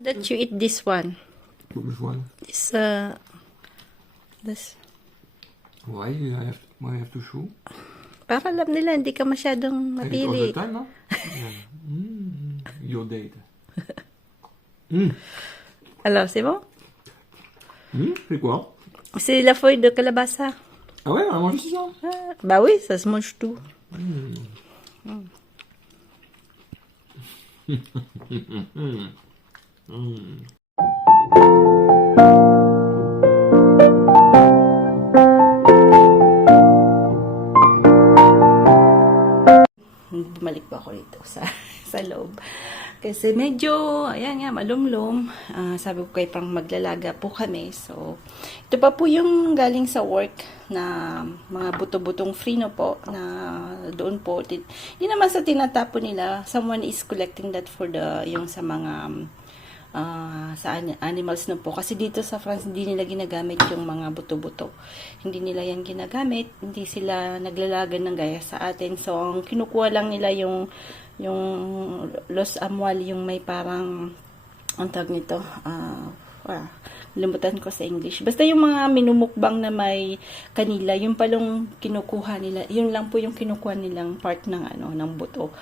That you eat this one. Which one? This, uh, this. Why I have why I have to chew? Para alam nila, hindi ka masyadong I eat all mapili. the time, no? yeah. mm, your date. Mm. Alors, c'est bon? Mm, c'est quoi C'est la feuille de calabasa. Ah ouais, on ça Ah, bah oui, ça se mange tout. Bumalik po ako dito sa, sa loob. Kasi medyo, ayan nga, malumlum. Ah, sabi ko kay pang maglalaga po kami. So, ito pa po yung galing sa work na mga buto-butong free no po na doon po. Di- Hindi naman sa tinatapon nila. Someone is collecting that for the, yung sa mga ah, sa ani- animals na po. Kasi dito sa France, hindi nila ginagamit yung mga buto-buto. Hindi nila yan ginagamit. Hindi sila naglalaga ng gaya sa atin. So, ang kinukuha lang nila yung yung Los Amual, yung may parang ang tawag nito, ah, ah, limutan ko sa English. Basta yung mga minumukbang na may kanila, yung palong kinukuha nila, yun lang po yung kinukuha nilang part ng ano, ng buto.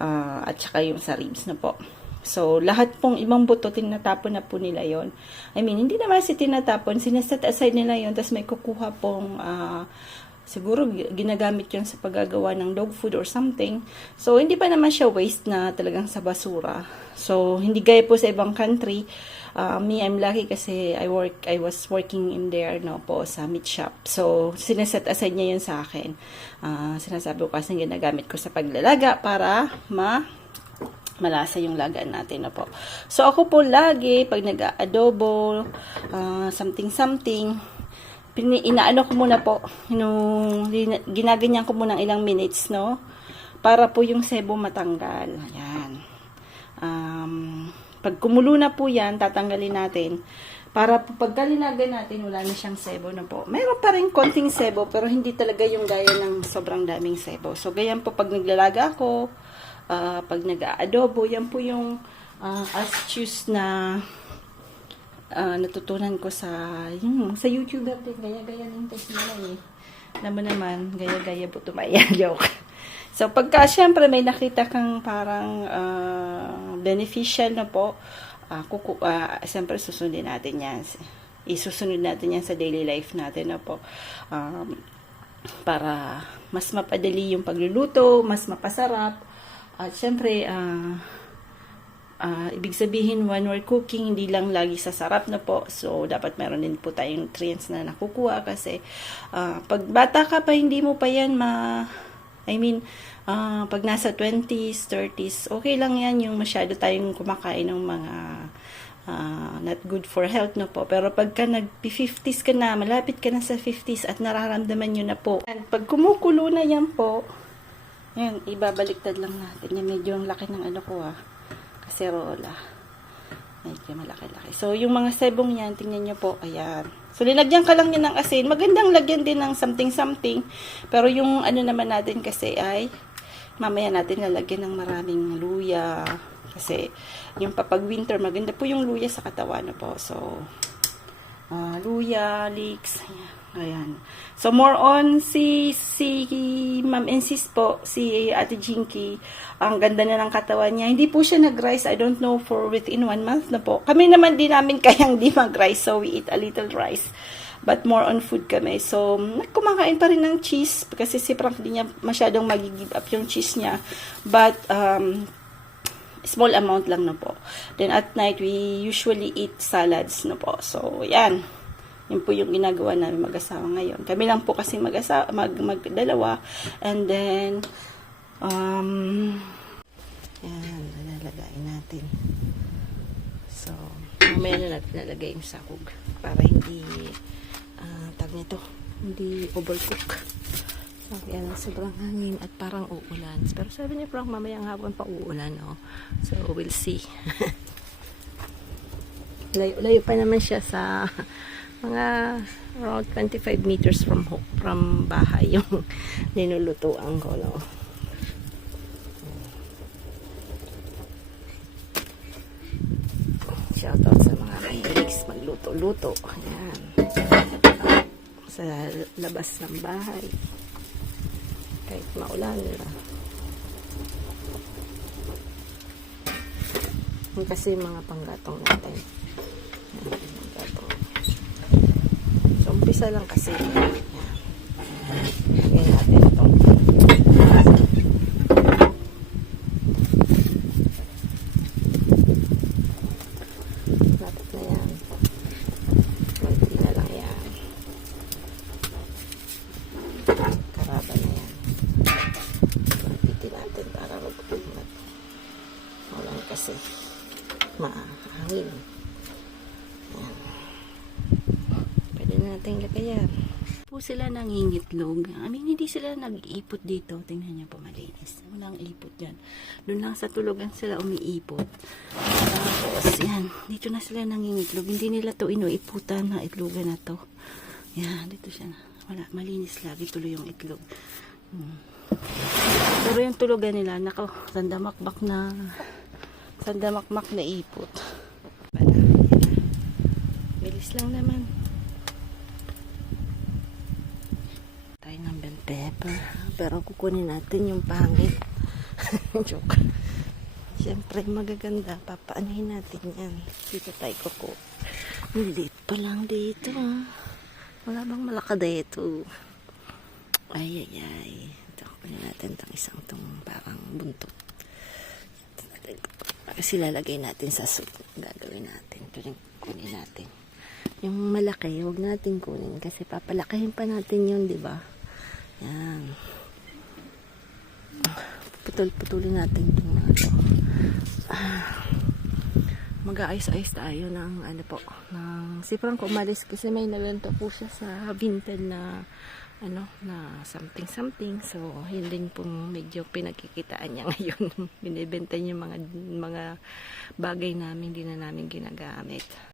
Ah, at saka yung sa ribs na po. So, lahat pong ibang buto, tinatapon na po nila yon I mean, hindi naman si tinatapon, sinaset aside nila yon tapos may kukuha pong ah, siguro gi- ginagamit yun sa paggagawa ng dog food or something. So, hindi pa naman siya waste na talagang sa basura. So, hindi gaya po sa ibang country. Uh, me, I'm lucky kasi I work, I was working in there, no, po, sa meat shop. So, sineset aside niya yun sa akin. Ah, sinasabi ko kasi ginagamit ko sa paglalaga para ma malasa yung lagaan natin na po. So, ako po lagi, pag nag-adobo, ah, something-something, inaano ko muna po, lina- ginaganyan ko muna ng ilang minutes, no? Para po yung sebo matanggal. Ayan. Um, pag kumulo na po yan, tatanggalin natin. Para po pagka linagan natin, wala na siyang sebo na po. Meron pa rin konting sebo, pero hindi talaga yung gaya ng sobrang daming sebo. So, ganyan po pag naglalaga ako, ah, pag nag-aadobo, yan po yung ah, astuce na ah, natutunan ko sa yung, sa YouTube natin. Gaya-gaya ng test nila eh. Naman naman, gaya-gaya po tumaya. Joke. So, pagka syempre may nakita kang parang ah, beneficial na po, ah, kuku, ah, syempre susundin natin yan. Isusunod natin yan sa daily life natin na po. Um, para mas mapadali yung pagluluto, mas mapasarap. At syempre, ah, ah, ibig sabihin when we're cooking, hindi lang lagi sa sarap na po. So, dapat meron din po tayong nutrients na nakukuha kasi ah, pag bata ka pa, hindi mo pa yan ma... I mean, ah, pag nasa 20s, 30s, okay lang yan yung masyado tayong kumakain ng mga ah, not good for health no po. Pero pagka nag-50s ka na, malapit ka na sa 50s at nararamdaman nyo na po. And pag kumukulo na yan po, yan, ibabaliktad lang natin. Yan, medyo ang laki ng ano ko ah. Kaserola. Medyo malaki-laki. So, yung mga sebong yan, tingnan nyo po, ayan. So, linagyan ka lang yan ng asin. Magandang lagyan din ng something-something. Pero yung ano naman natin kasi ay, mamaya natin lalagyan ng maraming luya. Kasi, yung papag winter, maganda po yung luya sa katawan na po. So, ah, luya, leeks, ayan. Ayan. So, more on si, si Ma'am Insist po, si Ate Jinky, ang ganda na ng katawan niya. Hindi po siya nag-rice, I don't know, for within one month na po. Kami naman din namin kayang di mag-rice, so we eat a little rice. But more on food kami. So, kumakain pa rin ng cheese kasi si Frank di niya masyadong mag-give up yung cheese niya. But, um, small amount lang na po. Then at night, we usually eat salads na po. So, yan. Yun po yung ginagawa namin mag-asawa ngayon. Kami lang po kasi mag-asawa, mag, magdalawa. And then, um, yan, lalagay natin. So, mamaya na natin lalagay yung sakog para hindi, ah, tag nito, hindi overcook. So, yan, sobrang hangin at parang uulan. Pero sabi niya, Frank, mamayang hapon pa uulan, oh. So, we'll see. Layo-layo pa naman siya sa mga around 25 meters from from bahay yung ninulutuan ko, no. So, Shoutout sa mga mahilig magluto-luto. Ayan. Sa labas ng bahay. Kahit maulan. Kasi mga panggatong natin. Ayan, panggatong. So, umpisa lang kasi. Ayan. Lagyan natin itong Lapit na yan. Kunti na lang yan. Karaba na yan. Kunti natin para mag-umat. Walang kasi maahangin. Yan. Pwede na natin lagayan. Po sila nangingitlog. I mean, hindi sila nag-iipot dito. Tingnan niyo po malinis. Walang ipot yan. Doon lang sa tulugan sila umiipot. Tapos, yan. Dito na sila nangingitlog. Hindi nila to inuiputan na itlogan na to. Yan, dito siya na. Wala, malinis lagi tuloy yung itlog. Hmm. Pero yung tulugan nila, nako, sandamakbak na sandamakmak na ipot. Wala. Bilis lang naman. Tayo pepper. Pero kukunin natin yung pangit. Joke. Siyempre, magaganda. Papaanahin natin yan. Dito tayo kuko. Lilit pa lang dito. ah. Wala bang malaka dito? Ay, ay, ay. Ito, kunin natin itong isang itong parang buntot. Kasi lalagay natin sa soup. Gagawin natin. Yung kunin natin. Yung malaki, huwag natin kunin kasi papalakihin pa natin yun, di ba? Yan. Putol-putulin natin itong mga to. Ah. Mag-aayos-ayos tayo ng ano po, ng si Frank umalis kasi may nalento po siya sa bintel na ano, na something something. So, yun din pong medyo pinagkikitaan niya ngayon. Binibenta niya mga mga bagay namin, hindi na namin ginagamit.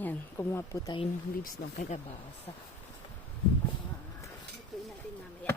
Yan, kumuha po tayo ng leaves ng kalabasa. Ah, lutuin natin mamaya.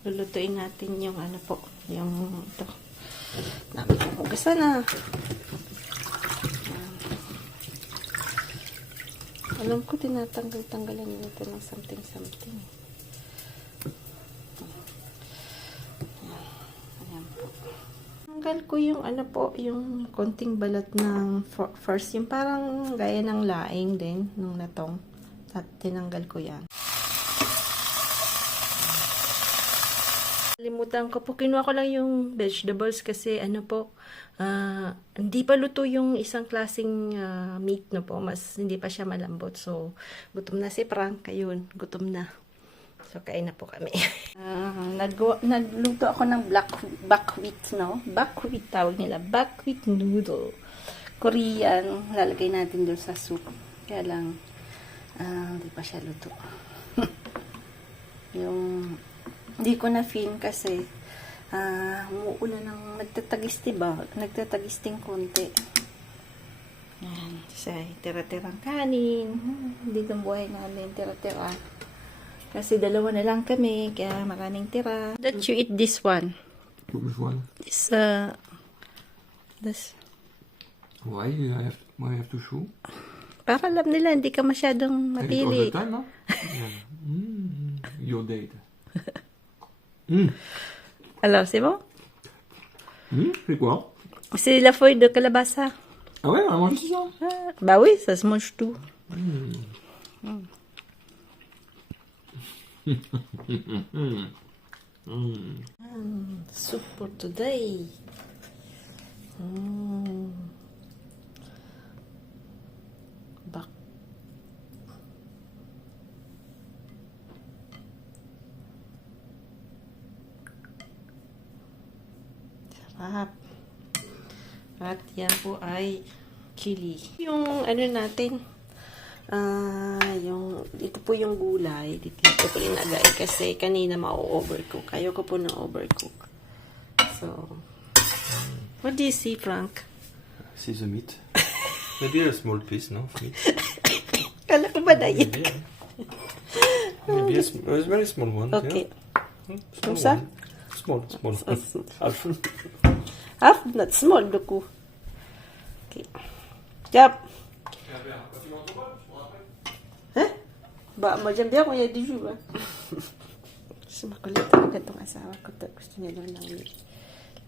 Lulutuin natin yung ano po, yung ito. Dami na. Alam ko, tinatanggal-tanggalan nila ito ng something-something. Tanggal ko yung ano po, yung konting balat ng fir- first, yung parang gaya ng laing din, nung natong. At tinanggal ko yan. Limutan ko po, kinuha ko lang yung vegetables kasi ano po, ah, hindi pa luto yung isang klaseng ah, meat na po, mas hindi pa siya malambot. So, gutom na si Frank, ayun, gutom na. So, kain na po kami. Ah, nag nagluto ako ng black buckwheat, no? Buckwheat tawag nila, buckwheat noodle. Korean, lalagay natin doon sa soup. Kaya lang, hindi pa siya luto. yung hindi ko na film kasi ah umuulan ng nagtatagis diba? Nagtatagisting konti. Yan. Kasi tira-tirang kanin. Hmm, Dito ang buhay namin, tira-tira. Kasi dalawa na lang kami, kaya maraming tira. That you eat this one. Which one? This, uh, this. Why I have why I have to show? Para alam nila, hindi ka masyadong it all mapili. the time, no? yeah. mm, your date. Mm. Alors, c'est bon? Mm, c'est quoi? C'est la feuille de calabasa. Ah ouais, on a mangé ça Ah, bah oui, ça se mange tout. Mm, soup for today. Sarap. At yan po ay chili. Yung ano natin, ah, yung, ito po yung gulay. Dito, dito ko linagay kasi kanina ma-overcook. Ayoko po na overcook. So, what do you see, Frank? See the meat. Maybe a small piece, no? Meat. Kala ko ba diet? Maybe. Maybe a, sm- a very small one. Okay. Yeah. Small Kumusta? one. Small, small. Half. Half, not small, duku. Okay. Yap. Eh? Ba, mo dyan biya kung yung di ba? Gusto makulit talaga itong asawa ko. Ta- Gusto niya lang ng meat.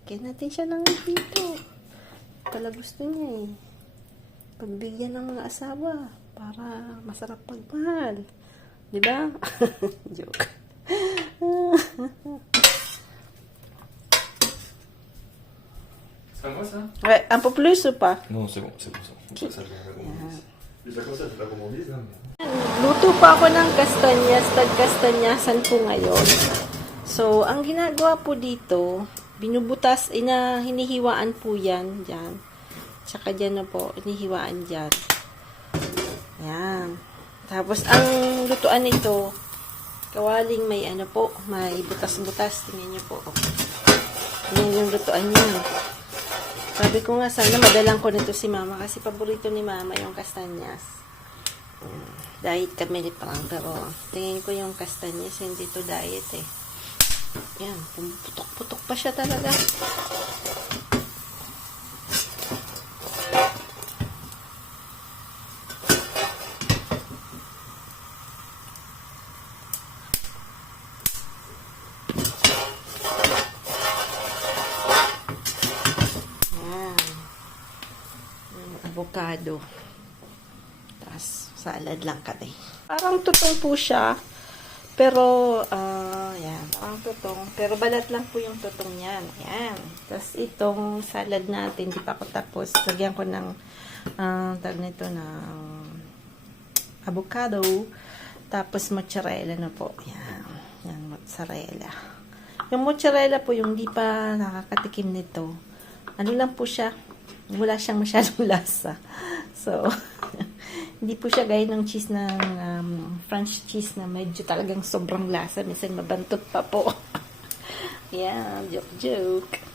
Lagyan natin siya ng meat dito. Pala gusto niya eh. Pagbigyan ng mga asawa para masarap pagmahal. Di ba? Joke. Ça va ça Eh, un peu plus ou pas? Non, c'est bon, c'est bon. Ça. Faut pas ça, vais la comme ça, fais la gourmandise. Luto pa ako ng kastanyas, tag-kastanyasan po ngayon. So, ang ginagawa po dito, binubutas, ina, hinihiwaan po yan, dyan. Tsaka dyan na po, hinihiwaan dyan. Yan. Tapos, ang lutuan nito, kawaling may ano po, may butas-butas. Tingnan nyo po. Yan yung lutuan niya. Sabi ko nga, sana madalang ko nito si mama kasi paborito ni mama yung kastanyas. Diet kami ni Prang, pero tingin ko yung kastanyas, hindi to diet eh. Yan, putok-putok pa siya talaga. Yan. Yung avocado. Tapos, salad lang kami. Parang tutong po siya. Pero, ah, yan. Parang tutong. Pero balat lang po yung tutong niyan. Yan. Tapos, itong salad natin, di pa ako tapos. Lagyan ko ng, ah, tag nito, ng avocado. Tapos, mozzarella na po. Yan. Yan, mozzarella. Yung mozzarella po, yung di pa nakakatikim nito, ano lang po siya, wala siyang masyadong lasa. So, hindi po siya gaya ng cheese ng um, French cheese na medyo talagang sobrang lasa. Minsan mabantot pa po. yeah, joke, joke.